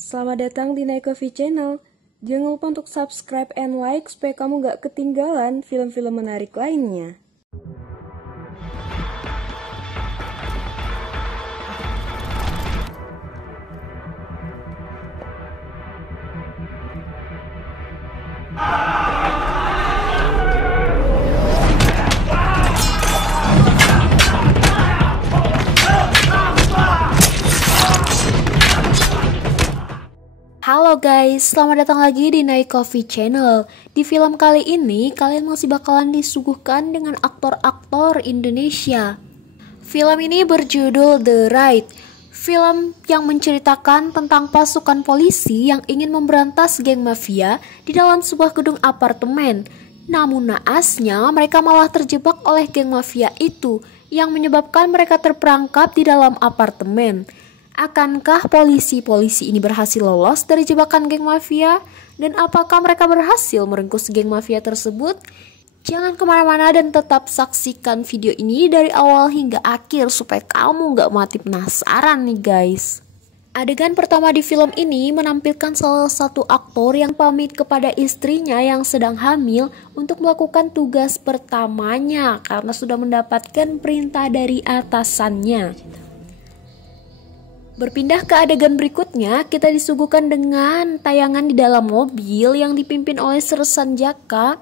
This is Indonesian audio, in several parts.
Selamat datang di Night Coffee Channel. Jangan lupa untuk subscribe and like supaya kamu gak ketinggalan film-film menarik lainnya. Halo guys, selamat datang lagi di Night Coffee Channel. Di film kali ini, kalian masih bakalan disuguhkan dengan aktor-aktor Indonesia. Film ini berjudul The Raid. Film yang menceritakan tentang pasukan polisi yang ingin memberantas geng mafia di dalam sebuah gedung apartemen. Namun naasnya, mereka malah terjebak oleh geng mafia itu yang menyebabkan mereka terperangkap di dalam apartemen. Akankah polisi-polisi ini berhasil lolos dari jebakan geng mafia? Dan apakah mereka berhasil meringkus geng mafia tersebut? Jangan kemana-mana dan tetap saksikan video ini dari awal hingga akhir supaya kamu gak mati penasaran nih guys. Adegan pertama di film ini menampilkan salah satu aktor yang pamit kepada istrinya yang sedang hamil untuk melakukan tugas pertamanya karena sudah mendapatkan perintah dari atasannya. Berpindah ke adegan berikutnya, kita disuguhkan dengan tayangan di dalam mobil yang dipimpin oleh Sersan Jaka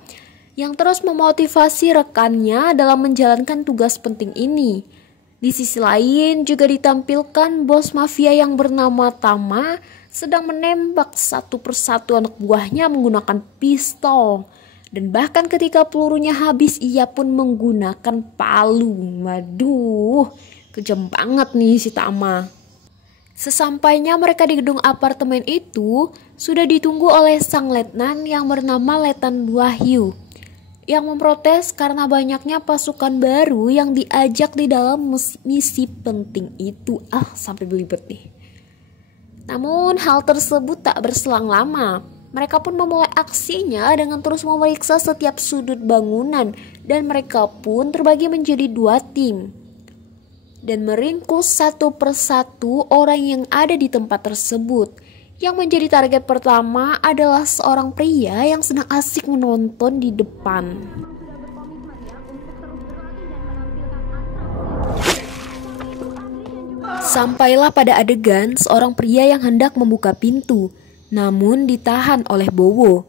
yang terus memotivasi rekannya dalam menjalankan tugas penting ini. Di sisi lain juga ditampilkan bos mafia yang bernama Tama sedang menembak satu persatu anak buahnya menggunakan pistol. Dan bahkan ketika pelurunya habis ia pun menggunakan palu. Waduh, kejam banget nih si Tama. Sesampainya mereka di gedung apartemen itu, sudah ditunggu oleh sang letnan yang bernama Letnan Wahyu, yang memprotes karena banyaknya pasukan baru yang diajak di dalam misi penting itu. Sampai belibet nih. Namun hal tersebut tak berselang lama. Mereka pun memulai aksinya dengan terus memeriksa setiap sudut bangunan dan mereka pun terbagi menjadi dua tim dan meringkus satu persatu orang yang ada di tempat tersebut. Yang menjadi target pertama adalah seorang pria yang sedang asik menonton di depan. Sampailah pada adegan seorang pria yang hendak membuka pintu, namun ditahan oleh Bowo.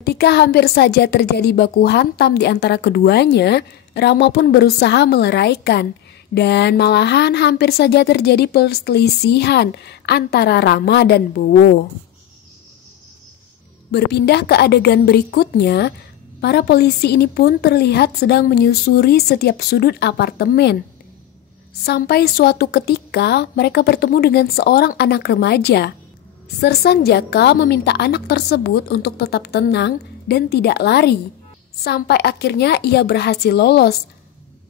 Ketika hampir saja terjadi baku hantam di antara keduanya, Rama pun berusaha meleraikan. Dan malahan hampir saja terjadi perselisihan antara Rama dan Bowo. Berpindah ke adegan berikutnya, para polisi ini pun terlihat sedang menyusuri setiap sudut apartemen. Sampai suatu ketika mereka bertemu dengan seorang anak remaja. Sersan Jaka meminta anak tersebut untuk tetap tenang dan tidak lari. Sampai akhirnya ia berhasil lolos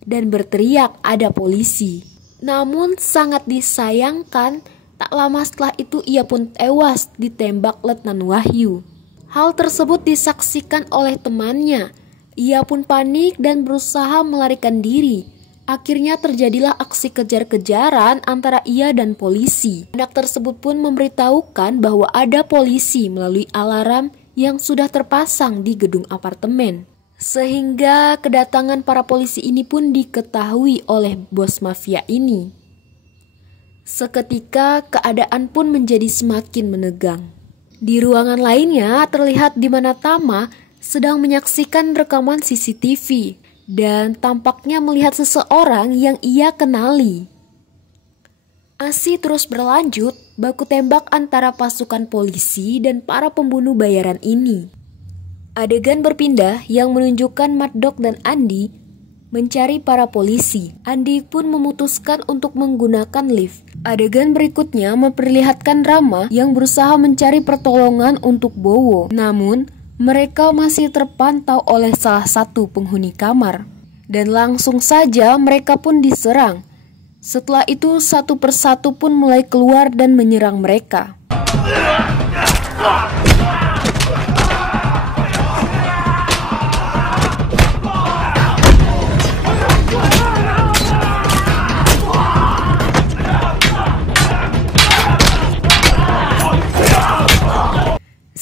dan berteriak ada polisi. Namun sangat disayangkan, tak lama setelah itu ia pun tewas ditembak Letnan Wahyu. Hal tersebut disaksikan oleh temannya. Ia pun panik dan berusaha melarikan diri. Akhirnya terjadilah aksi kejar-kejaran antara ia dan polisi. Anak tersebut pun memberitahukan bahwa ada polisi melalui alarm yang sudah terpasang di gedung apartemen. Sehingga kedatangan para polisi ini pun diketahui oleh bos mafia ini. Seketika keadaan pun menjadi semakin menegang. Di ruangan lainnya terlihat di mana Tama sedang menyaksikan rekaman CCTV dan tampaknya melihat seseorang yang ia kenali. Aksi terus berlanjut, baku tembak antara pasukan polisi dan para pembunuh bayaran ini. Adegan berpindah yang menunjukkan Mardok dan Andi mencari para polisi. Andi pun memutuskan untuk menggunakan lift. Adegan berikutnya memperlihatkan Rama yang berusaha mencari pertolongan untuk Bowo. Namun, mereka masih terpantau oleh salah satu penghuni kamar. Dan langsung saja mereka pun diserang. Setelah itu satu persatu pun mulai keluar dan menyerang mereka.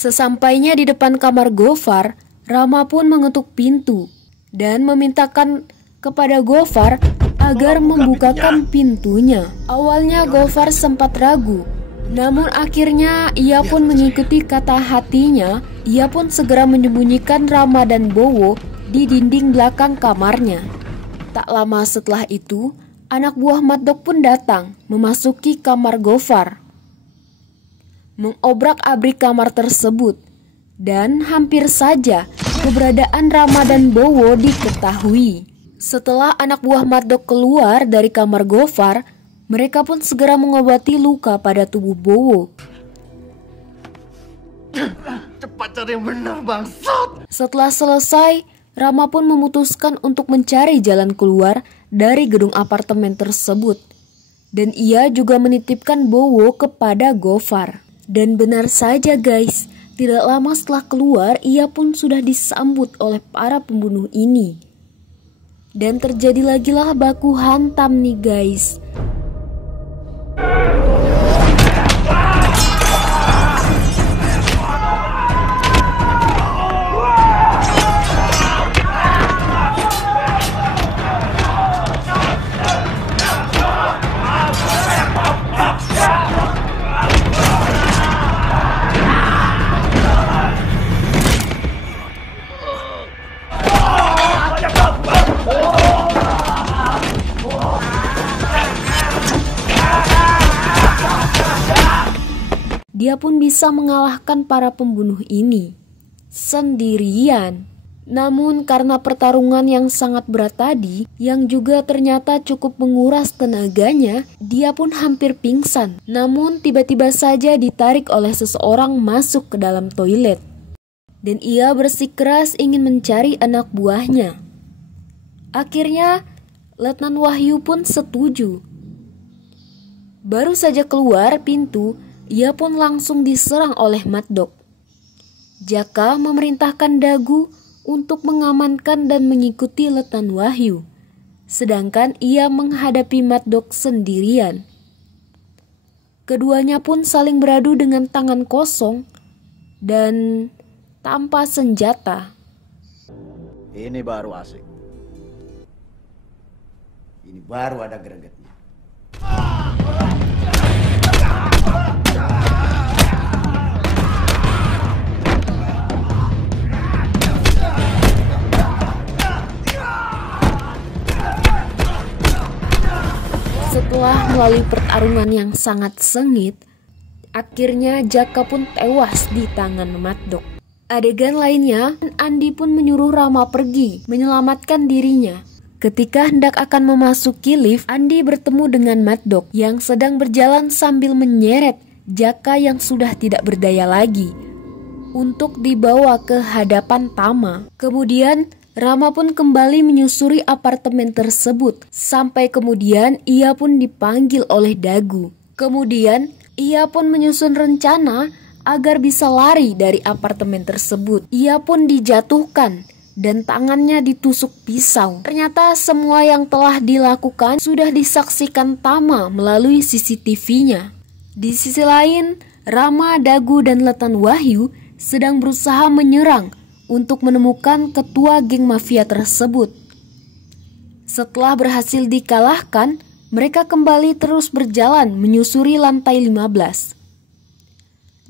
Sesampainya di depan kamar Gofar, Rama pun mengetuk pintu dan memintakan kepada Gofar agar membukakan pintunya. Awalnya Gofar sempat ragu, namun akhirnya ia pun mengikuti kata hatinya. Ia pun segera menyembunyikan Rama dan Bowo di dinding belakang kamarnya. Tak lama setelah itu, anak buah Matdok pun datang memasuki kamar Gofar, mengobrak-abrik kamar tersebut, dan hampir saja keberadaan Rama dan Bowo diketahui. Setelah anak buah Matdok keluar dari kamar Gofar, mereka pun segera mengobati luka pada tubuh Bowo. Cepat cari yang benar, bangsat! Setelah selesai, Rama pun memutuskan untuk mencari jalan keluar dari gedung apartemen tersebut. Dan ia juga menitipkan Bowo kepada Gofar. Dan benar saja guys, tidak lama setelah keluar, ia pun sudah disambut oleh para pembunuh ini. Dan terjadi lagilah baku hantam nih guys. Dia pun bisa mengalahkan para pembunuh ini sendirian. Namun karena pertarungan yang sangat berat tadi, yang juga ternyata cukup menguras tenaganya, dia pun hampir pingsan. Namun tiba-tiba saja ditarik oleh seseorang masuk ke dalam toilet. Dan ia bersikeras ingin mencari anak buahnya. Akhirnya Letnan Wahyu pun setuju. Baru saja keluar pintu, ia pun langsung diserang oleh Matdok. Jaka memerintahkan Dagu untuk mengamankan dan mengikuti Letnan Wahyu, sedangkan ia menghadapi Matdok sendirian. Keduanya pun saling beradu dengan tangan kosong dan tanpa senjata. Ini baru asik. Ini baru ada gregetnya. Setelah melalui pertarungan yang sangat sengit, akhirnya Jaka pun tewas di tangan Matdok. Adegan lainnya, Andi pun menyuruh Rama pergi menyelamatkan dirinya. Ketika hendak akan memasuki lift, Andi bertemu dengan Matdok yang sedang berjalan sambil menyeret Jaka yang sudah tidak berdaya lagi untuk dibawa ke hadapan Tama. Kemudian Rama pun kembali menyusuri apartemen tersebut, sampai kemudian ia pun dipanggil oleh Dagu. Kemudian ia pun menyusun rencana agar bisa lari dari apartemen tersebut. Ia pun dijatuhkan dan tangannya ditusuk pisau. Ternyata semua yang telah dilakukan sudah disaksikan Tama melalui CCTV-nya. Di sisi lain, Rama, Dagu, dan Letnan Wahyu sedang berusaha menyerang untuk menemukan ketua geng mafia tersebut. Setelah berhasil dikalahkan, mereka kembali terus berjalan menyusuri lantai 15.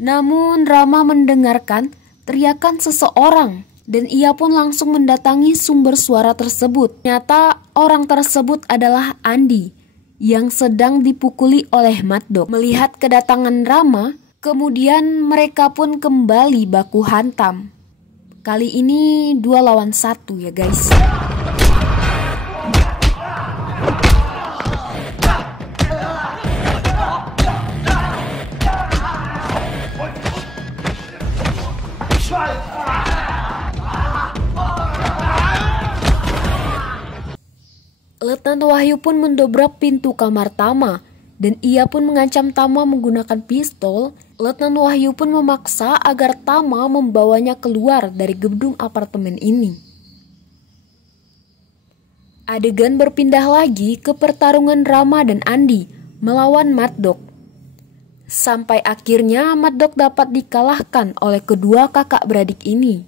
Namun Rama mendengarkan teriakan seseorang dan ia pun langsung mendatangi sumber suara tersebut. Ternyata orang tersebut adalah Andi yang sedang dipukuli oleh Matdok. Melihat kedatangan Rama, kemudian mereka pun kembali baku hantam. Kali ini 2 lawan 1 ya guys. Letnan Wahyu pun mendobrak pintu kamar Tama dan ia pun mengancam Tama menggunakan pistol. Letnan Wahyu pun memaksa agar Tama membawanya keluar dari gedung apartemen ini. Adegan berpindah lagi ke pertarungan Rama dan Andi melawan Matdok. Sampai akhirnya Mad Dog dapat dikalahkan oleh kedua kakak beradik ini.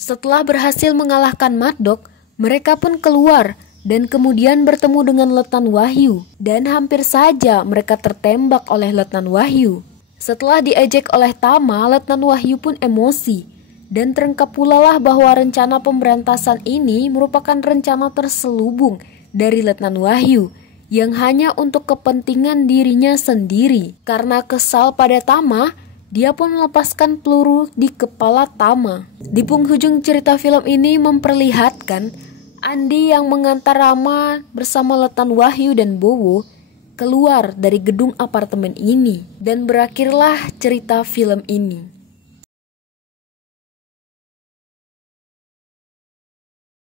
Setelah berhasil mengalahkan Mad Dog, mereka pun keluar dan kemudian bertemu dengan Letnan Wahyu. Dan hampir saja mereka tertembak oleh Letnan Wahyu. Setelah diejek oleh Tama, Letnan Wahyu pun emosi. Dan terungkap pula lah bahwa rencana pemberantasan ini merupakan rencana terselubung dari Letnan Wahyu yang hanya untuk kepentingan dirinya sendiri. Karena kesal pada Tama, dia pun melepaskan peluru di kepala Tama. Di penghujung cerita film ini memperlihatkan Andi yang mengantar Rama bersama Letnan Wahyu dan Bowo keluar dari gedung apartemen ini. Dan berakhirlah cerita film ini.